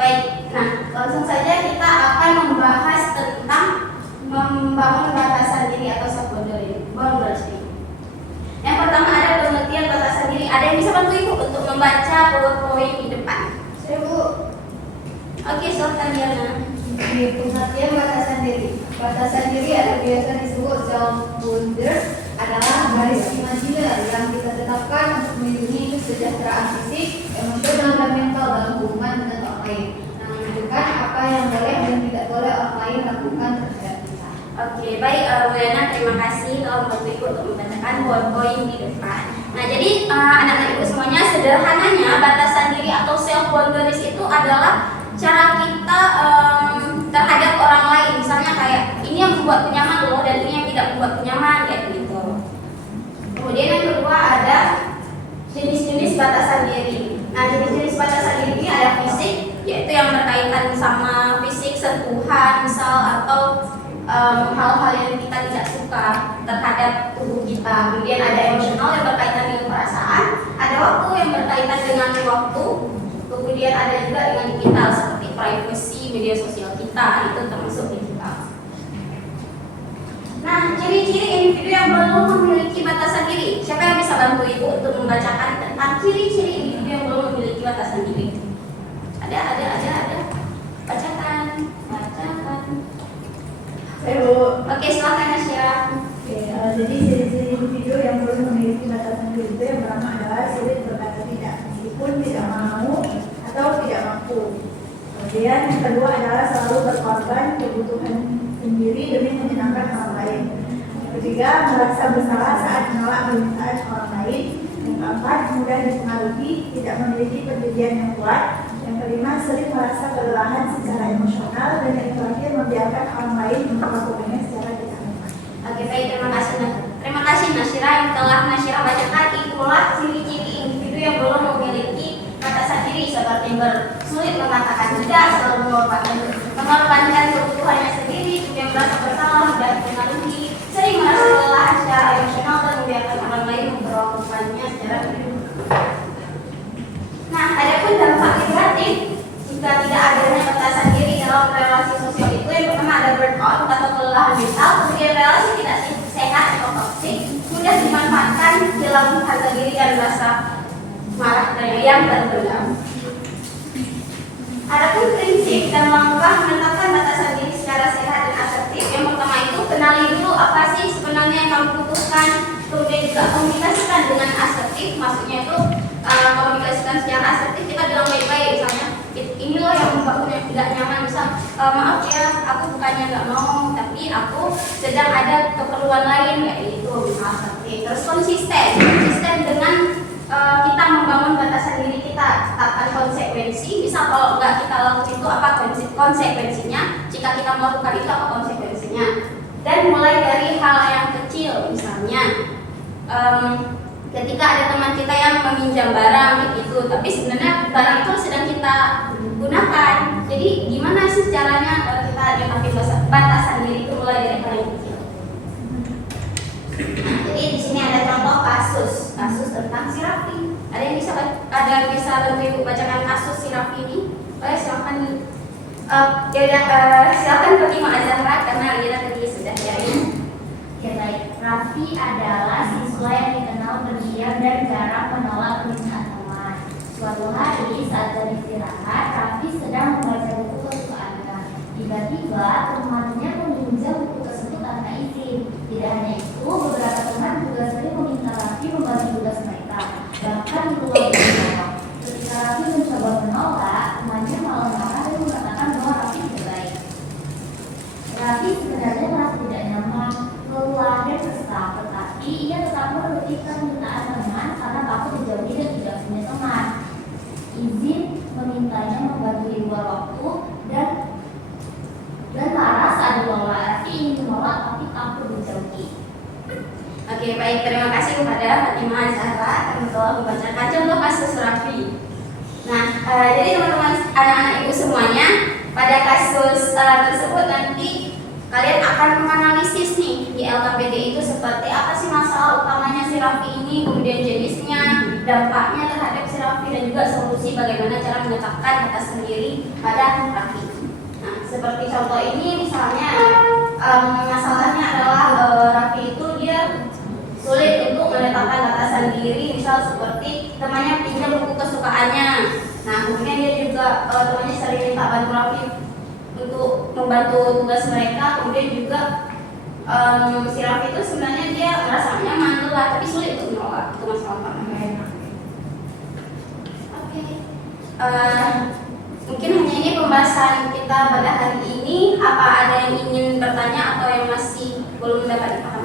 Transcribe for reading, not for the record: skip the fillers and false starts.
Baik, nah langsung saja kita akan membahas tentang membangun batasan diri atau self boundary. Yang pertama ada pengertian batasan diri. Ada yang bisa bantu Ibu untuk membaca PowerPoint di depan? Saya Bu. Oke, silahkan Diana. Pengertian batasan diri. Batasan diri atau biasa disebut self boundary adalah garis imajiner yang kita tetapkan untuk melindungi kesejahteraan fisik, emosional, dan mental dalam hubungan dengan orang lain. Menentukan apa yang boleh dan tidak boleh orang lain lakukan terhadap kita. Oke, baik Bu Yana, terima kasih telah membantu Ibu untuk membacakan PowerPoint di depan. Nah, jadi anak-anak Ibu semuanya, sederhananya batasan diri atau self boundaries itu adalah cara kita terhadap orang lain. Misalnya kayak ini yang membuat nyaman loh dan ini yang tidak membuat nyaman kayak gitu. Kemudian yang kedua ada jenis-jenis batasan diri. Nah, jenis-jenis batasan diri ini ada fisik, yaitu yang berkaitan sama fisik, sentuhan misal, atau hal-hal yang kita tidak suka terhadap tubuh kita. Kemudian ada emosional yang berkaitan dengan perasaan, ada waktu yang berkaitan dengan waktu, kemudian ada juga dengan digital seperti privacy, media sosial kita, itu termasuk digital. Nah, ciri-ciri individu yang belum memiliki batasan diri. Siapa yang bisa bantu Ibu untuk membacakan tentang ciri-ciri individu yang belum memiliki batasan diri? Ada. Bacakan. Saya Bu. Oke, silakan Nasya. Oke, jadi ciri-ciri individu yang belum memiliki batasan diri itu yang pertama adalah sulit berkata tidak, meskipun tidak mau atau tidak mampu. Kemudian yang kedua adalah selalu berkorban kebutuhan sendiri demi menyenangkan orang lain. Yang ketiga, merasa bersalah saat menolak permintaan orang lain. Yang keempat, mudah dipengaruhi, tidak memiliki pendirian yang kuat. Yang kelima, sering merasa kelelahan secara emosional. Dan yang terakhir, membiarkan orang lain melakukannya secara tidak nyaman. Oke, baik, terima kasih Nasyira yang telah Nasyira bacakan. Itulah ciri-ciri individu yang belum memiliki batasan diri, seperti bersulit mengatakan tidak, selalu mengorbankan kebutuhannya sendiri, kemudian merasa bersalah dan dipengaruhi, sering merasa lelah secara emosional dan membiarkan orang lain memperlakukannya secara tidak. Nah, adapun dampak negatif jika tidak adanya batasan diri dalam relasi sosial itu, yang pertama ada burnout atau kelelahan mental, kemudian relasi tidak sehat atau toksik, mudah dimanfaatkan, hilang harga diri dan rasa marah yang terpendam. Adapun prinsip dan langkah menetapkan batasan diri secara sehat dan asertif, yang pertama itu kenali dulu apa sih sebenarnya yang kamu butuhkan, kemudian juga komunikasikan dengan asertif. Maksudnya itu komunikasikan secara asertif, kita bilang baik-baik, misalnya ini loh yang membuatku tidak nyaman, misal maaf ya, aku bukannya nggak mau, tapi aku sedang ada keperluan lain, yaitu asertif. Terus konsisten dengan kita membangun batasan diri kita, tetapkan konsekuensi. Misal kalau nggak kita lakukan itu, apa konsekuensinya? Jika kita melakukan itu, apa konsekuensinya? Dan mulai dari hal yang kecil, misalnya ketika ada teman kita yang meminjam barang gitu, tapi sebenarnya barang itu sedang kita gunakan. Jadi gimana sih caranya kita pakai batasan diri itu mulai dari hal yang kecil. Jadi di sini ada contoh kasus tentang si Raffi. Ada yang bisa bantu Ibu bacakan kasus si Raffi ini? Silakan. Silakan Fatimah Azhara karena Alina tadi sudah yakin. Ya baik, Raffi adalah siswa yang dikenal pendiam dan jarang menolak permintaan teman. Suatu hari saat jam istirahat, Raffi sedang membaca buku kesukaannya. Tiba-tiba temannya meminjam buku tersebut tanpa izin. Tidak hanya itu, beberapa teman juga sering meminta Raffi membagi tugas mereka, bahkan di luar sekolah. Ketika Raffi mencoba menolak, temannya malah marah dan mengatakan bahwa Raffi tidak baik. Raffi sebenarnya merasa tidak nyaman, lelah dan kesal, tetapi ia tetap menuruti permintaan teman karena takut dijauhi dan tidak punya teman. Izin memintanya membantu di luar waktu dan marah saat ditolak. Raffi ingin menolak tapi takut dijauhi. Oke, baik, terima kasih kepada Fatimah Zahra yang telah membacakan contoh kasus Raffi. Nah, jadi teman-teman anak-anak Ibu semuanya, pada kasus tersebut nanti kalian akan menganalisis nih di LKPD itu seperti apa sih masalah utamanya si Raffi ini, kemudian jenisnya, dampaknya terhadap si Raffi, dan dan juga solusi bagaimana cara menetapkan batas sendiri pada Raffi. Nah, seperti contoh ini misalnya masalahnya adalah Raffi itu dia sulit untuk menetapkan batasan diri, misal seperti temannya pinjam buku kesukaannya. Nah, kemudian dia juga temannya sering minta bantu Raffi untuk membantu tugas mereka, kemudian juga si Raffi itu sebenarnya dia merasa nyaman lelah, tapi sulit untuk menolak. Itu masalah pertama. Oke. Mungkin hanya ini pembahasan kita pada hari ini. Apa ada yang ingin bertanya atau yang masih belum dapat dipahami?